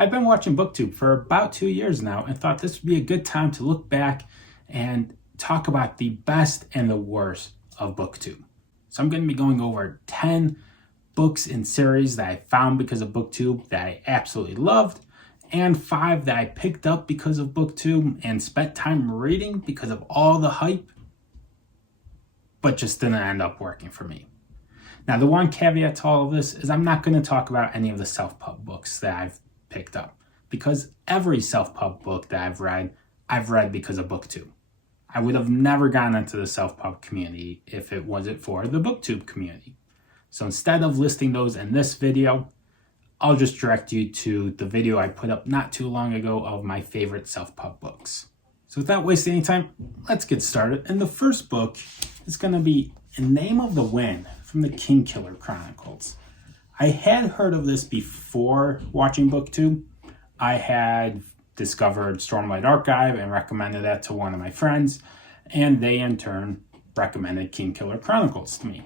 I've been watching Booktube for about 2 years now and thought this would be a good time to look back and talk about the best and the worst of Booktube. So I'm going to be going over 10 books and series that I found because of Booktube that I absolutely loved, and 5 that I picked up because of Booktube and spent time reading because of all the hype, but just didn't end up working for me. Now, the one caveat to all of this is I'm not going to talk about any of the self-pub books that I've picked up, because every self-pub book that I've read because of Booktube. I would have never gone into the self-pub community if it wasn't for the Booktube community. So instead of listing those in this video, I'll just direct you to the video I put up not too long ago of my favorite self-pub books. So without wasting any time, let's get started. And the first book is going to be In Name of the Wind from the Kingkiller Chronicles. I had heard of this before watching Booktube. I had discovered Stormlight Archive and recommended that to one of my friends, and they in turn recommended Kingkiller Chronicles to me.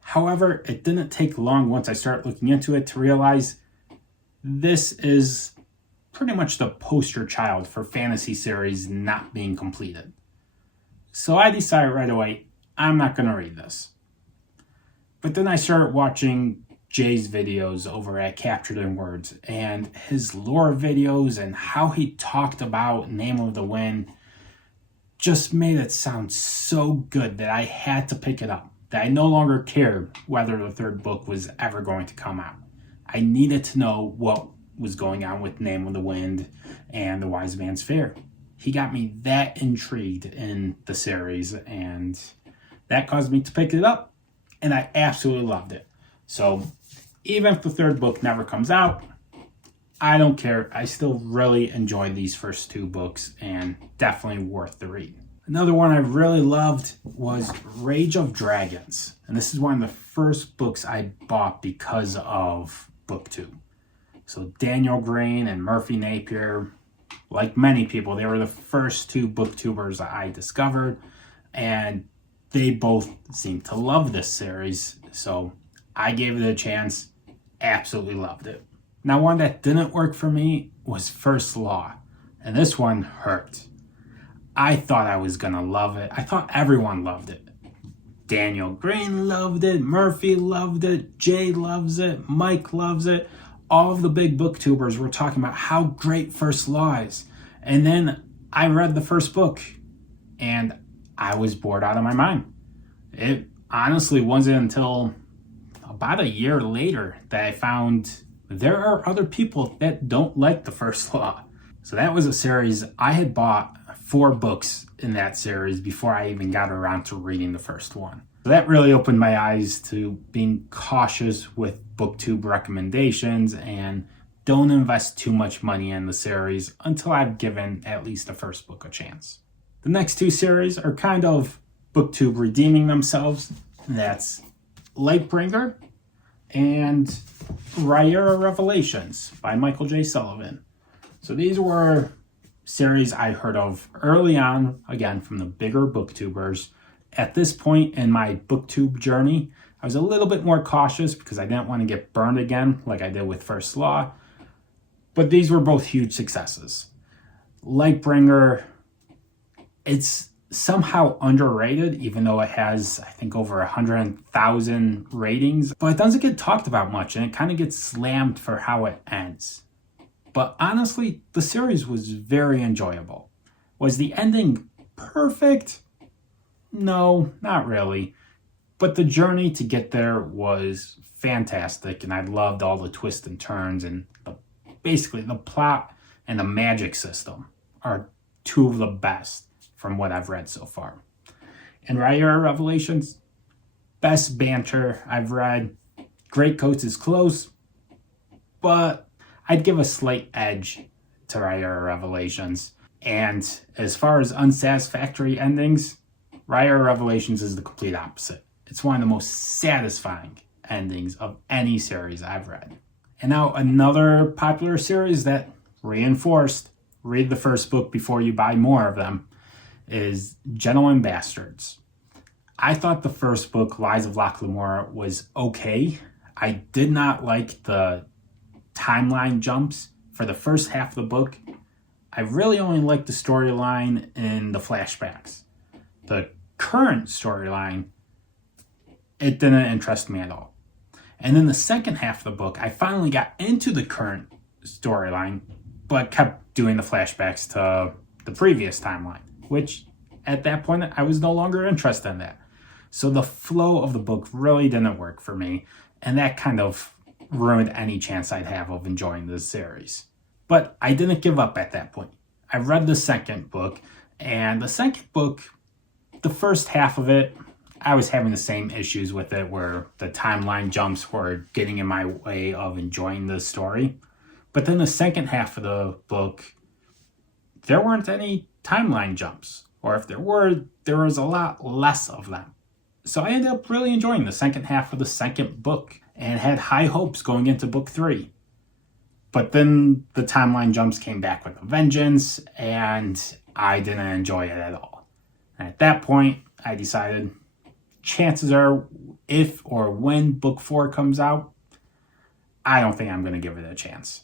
However, it didn't take long once I started looking into it to realize this is pretty much the poster child for fantasy series not being completed. So I decided right away, I'm not going to read this. But then I started watching Jay's videos over at Captured in Words, and his lore videos and how he talked about Name of the Wind just made it sound so good that I had to pick it up, that I no longer cared whether the third book was ever going to come out. I needed to know what was going on with Name of the Wind and The Wise Man's Fear. He got me that intrigued in the series, and that caused me to pick it up, and I absolutely loved it. So even if the third book never comes out, I don't care. I still really enjoyed these first 2 books and definitely worth the read. Another one I really loved was Rage of Dragons. And this is one of the first books I bought because of Booktube. So Daniel Green and Murphy Napier, like many people, they were the first 2 booktubers that I discovered. And they both seemed to love this series. So I gave it a chance. Absolutely loved it. Now, one that didn't work for me was First Law, and this one hurt. I thought I was gonna love it. I thought everyone loved it. Daniel Green loved it, Murphy loved it, Jay loves it, Mike loves it. All of the big booktubers were talking about how great First Law is. And then I read the first book, and I was bored out of my mind. It honestly wasn't until about a year later that I found there are other people that don't like the First Law. So that was a series. I had bought 4 books in that series before I even got around to reading the first one. So that really opened my eyes to being cautious with Booktube recommendations and don't invest too much money in the series until I've given at least the first book a chance. The next 2 series are kind of Booktube redeeming themselves. That's Lightbringer and Lightbringer Revelations by Michael J. Sullivan. So these were series I heard of early on, again, from the bigger booktubers. At this point in my Booktube journey, I was a little bit more cautious because I didn't want to get burned again like I did with First Law. But these were both huge successes. Lightbringer, it's somehow underrated, even though it has, I think, over 100,000 ratings, but it doesn't get talked about much, and it kind of gets slammed for how it ends. But honestly, the series was very enjoyable. Was the ending perfect? No, not really. But the journey to get there was fantastic, and I loved all the twists and turns, and basically the plot and the magic system are 2 of the best from what I've read so far. And Lightbringer Revelations, best banter I've read. Great Coats is close, but I'd give a slight edge to Lightbringer Revelations. And as far as unsatisfactory endings, Lightbringer Revelations is the complete opposite. It's one of the most satisfying endings of any series I've read. And now another popular series that reinforced, read the first book before you buy more of them, is Gentlemen Bastards. I thought the first book, Lies of Locke Lamora, was okay. I did not like the timeline jumps for the first half of the book, I really only liked the storyline in the flashbacks. The current storyline, it didn't interest me at all. And then the second half of the book, I finally got into the current storyline, but kept doing the flashbacks to the previous timeline, which at that point, I was no longer interested in that. So the flow of the book really didn't work for me, and that kind of ruined any chance I'd have of enjoying this series. But I didn't give up at that point. I read the second book, and the second book, the first half of it, I was having the same issues with it where the timeline jumps were getting in my way of enjoying the story. But then the second half of the book, there weren't any timeline jumps. Or if there was a lot less of them. So I ended up really enjoying the second half of the second book and had high hopes going into book 3. But then the timeline jumps came back with a vengeance, and I didn't enjoy it at all. And at that point, I decided chances are, if or when book 4 comes out, I don't think I'm going to give it a chance.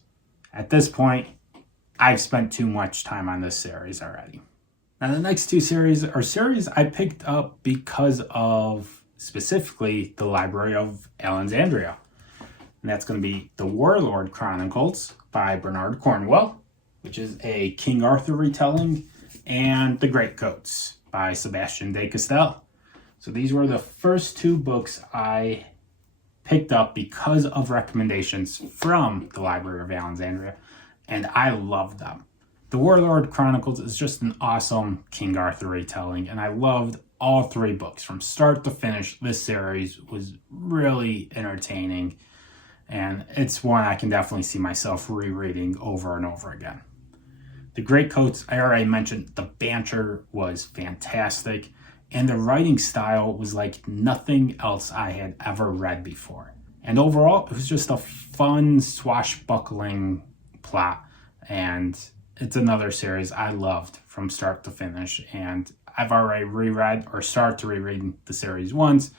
At this point, I've spent too much time on this series already. Now, the next two series are series I picked up because of specifically the Library of Alexandria. And that's going to be the Warlord Chronicles by Bernard Cornwell, which is a King Arthur retelling, and The Greatcoats by Sebastian de Castell. So these were the first two books I picked up because of recommendations from the Library of Alexandria, and I loved them. The Warlord Chronicles is just an awesome King Arthur retelling, and I loved all three books. From start to finish, this series was really entertaining, and it's one I can definitely see myself rereading over and over again. The Greatcoats, I already mentioned, the banter was fantastic, and the writing style was like nothing else I had ever read before. And overall, it was just a fun, swashbuckling plot, and it's another series I loved from start to finish, and I've already reread or started to reread the series once,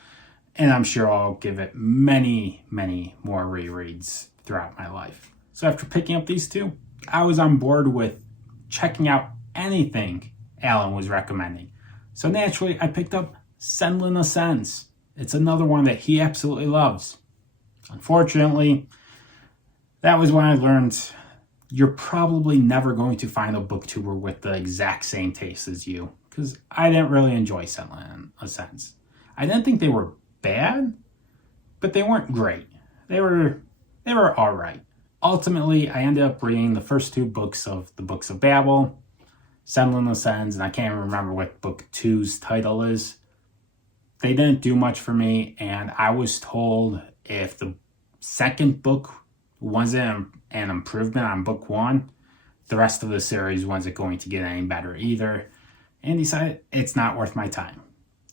and I'm sure I'll give it many, many more rereads throughout my life. So after picking up these two, I was on board with checking out anything Alan was recommending. So naturally, I picked up Senlin Ascends. It's another one that he absolutely loves. Unfortunately, that was when I learned you're probably never going to find a booktuber with the exact same taste as you, because I didn't really enjoy Senlin Ascends. I didn't think they were bad, but they weren't great. They were all right. Ultimately, I ended up reading the first two books of the Books of Babel, Senlin Ascends, and I can't even remember what book 2's title is. They didn't do much for me, and I was told if the second book wasn't an improvement on book 1, the rest of the series wasn't going to get any better either, and decided it's not worth my time.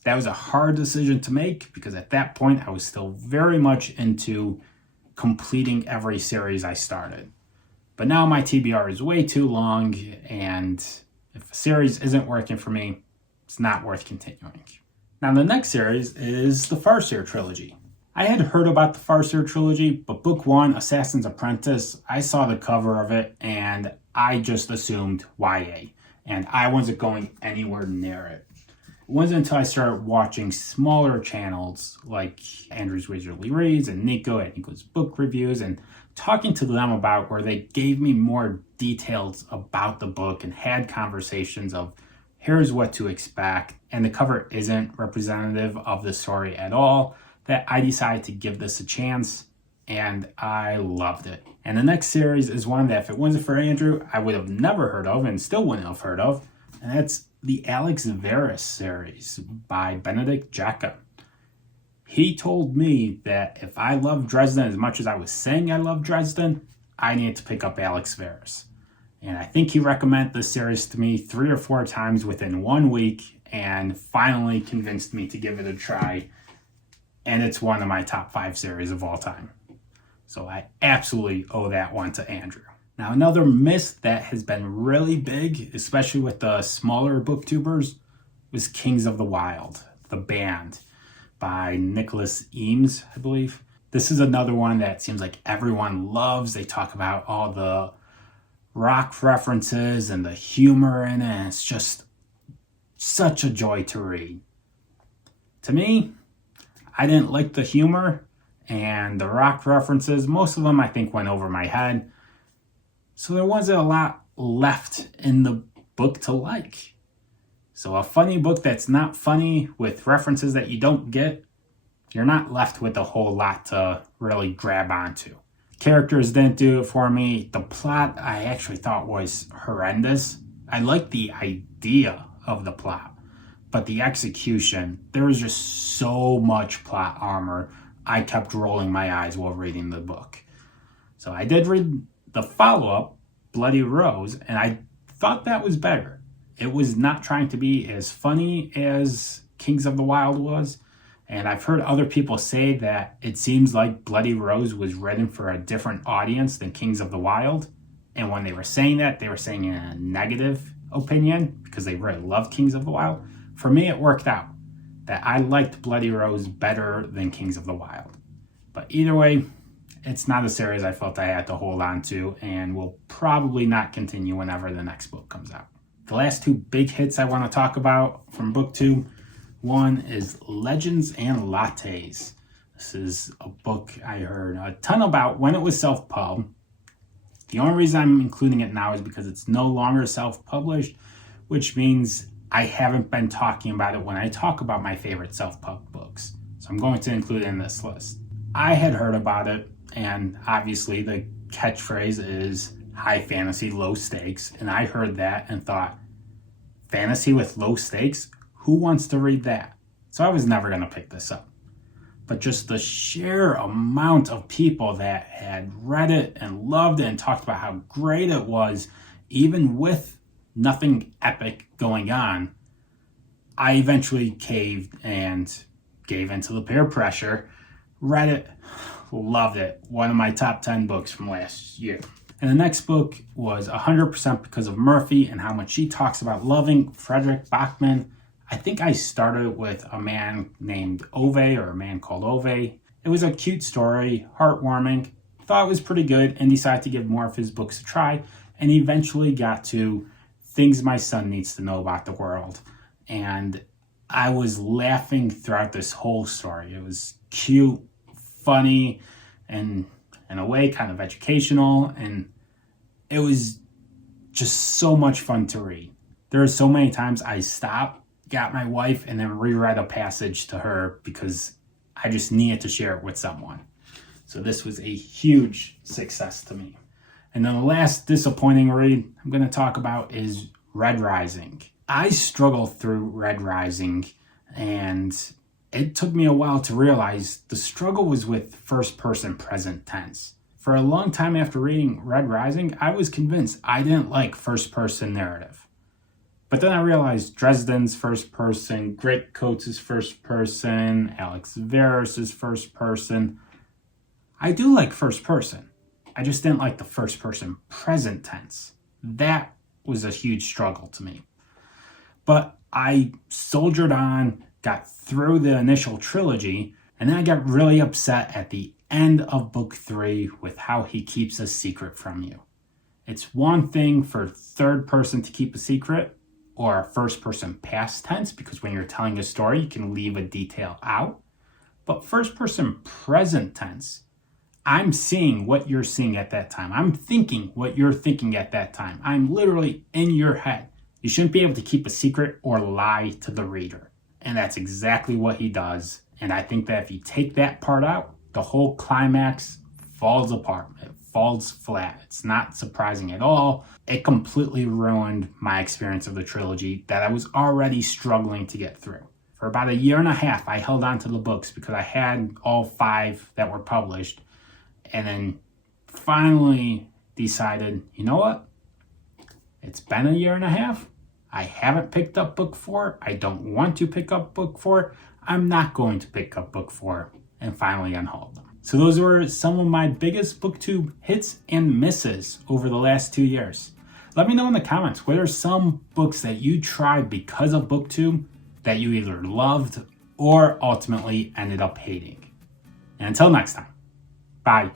That was a hard decision to make because at that point I was still very much into completing every series I started. But now my TBR is way too long, and if a series isn't working for me, it's not worth continuing. Now the next series is the Farseer Trilogy. I had heard about the Farseer Trilogy, but book 1, Assassin's Apprentice, I saw the cover of it and I just assumed YA, and I wasn't going anywhere near it. It wasn't until I started watching smaller channels like Andrew's Wizardly Reads and Nico at Nico's Book Reviews and talking to them about where they gave me more details about the book and had conversations of here's what to expect, and the cover isn't representative of the story at all, that I decided to give this a chance, and I loved it. And the next series is one that if it wasn't for Andrew, I would have never heard of and still wouldn't have heard of, and that's the Alex Verus series by Benedict Jacka. He told me that if I loved Dresden as much as I was saying I loved Dresden, I needed to pick up Alex Verus. And I think he recommended this series to me 3 or 4 times within 1 week and finally convinced me to give it a try. And it's one of my top 5 series of all time. So I absolutely owe that one to Andrew. Now, another miss that has been really big, especially with the smaller booktubers, was Kings of the Wild, the band, by Nicholas Eames, I believe. This is another one that seems like everyone loves. They talk about all the rock references and the humor in it. It's just such a joy to read. To me, I didn't like the humor and the rock references. Most of them I think went over my head. So there wasn't a lot left in the book to like. So a funny book that's not funny with references that you don't get, you're not left with a whole lot to really grab onto. Characters didn't do it for me. The plot I actually thought was horrendous. I liked the idea of the plot, but the execution, there was just so much plot armor. I kept rolling my eyes while reading the book. So I did read the follow-up, Bloody Rose, and I thought that was better. It was not trying to be as funny as Kings of the Wild was. And I've heard other people say that it seems like Bloody Rose was written for a different audience than Kings of the Wild. And when they were saying that, they were saying in a negative opinion because they really loved Kings of the Wild. For me, it worked out that I liked Bloody Rose better than Kings of the Wild. But either way, it's not a series I felt I had to hold on to and will probably not continue whenever the next book comes out. The last two big hits I want to talk about from Booktube. One is Legends and Lattes. This is a book I heard a ton about when it was self-pub. The only reason I'm including it now is because it's no longer self-published, which means I haven't been talking about it when I talk about my favorite self-pub books. So I'm going to include it in this list. I had heard about it, and obviously the catchphrase is high fantasy, low stakes. And I heard that and thought, fantasy with low stakes? Who wants to read that? So I was never going to pick this up. But just the sheer amount of people that had read it and loved it and talked about how great it was, even with nothing epic going on, I eventually caved and gave into the peer pressure, read it, loved it. One of my top 10 books from last year. And the next book was 100% Because of Murphy and how much she talks about loving Frederick Bachman. I think I started with a man named Ove, or a man called Ove. It was a cute story, heartwarming, thought it was pretty good, and decided to give more of his books a try, and eventually got to Things My Son Needs to Know About the World. And I was laughing throughout this whole story. It was cute, funny, and in a way kind of educational, and it was just so much fun to read. There are so many times I stopped, got my wife, and then reread a passage to her because I just needed to share it with someone. So this was a huge success to me. And then the last disappointing read I'm going to talk about is Red Rising. I struggled through Red Rising, and it took me a while to realize the struggle was with first-person present tense. For a long time after reading Red Rising, I was convinced I didn't like first-person narrative. But then I realized Dresden's first person, Great Coates' first person, Alex Verus' first person. I do like first person. I just didn't like the first person present tense. That was a huge struggle to me. But I soldiered on, got through the initial trilogy, and then I got really upset at the end of book 3 with how he keeps a secret from you. It's one thing for third person to keep a secret, or first person past tense, because when you're telling a story, you can leave a detail out. But first person present tense, I'm seeing what you're seeing at that time. I'm thinking what you're thinking at that time. I'm literally in your head. You shouldn't be able to keep a secret or lie to the reader. And that's exactly what he does. And I think that if you take that part out, the whole climax falls apart. It falls flat. It's not surprising at all. It completely ruined my experience of the trilogy that I was already struggling to get through. For about a year and a half, I held on to the books because I had all 5 that were published, and then finally decided, you know what? It's been a year and a half. I haven't picked up book 4. I don't want to pick up book 4. I'm not going to pick up book 4, and finally unhauled them. So those were some of my biggest Booktube hits and misses over the last 2 years. Let me know in the comments, what are some books that you tried because of Booktube that you either loved or ultimately ended up hating? And until next time, bye.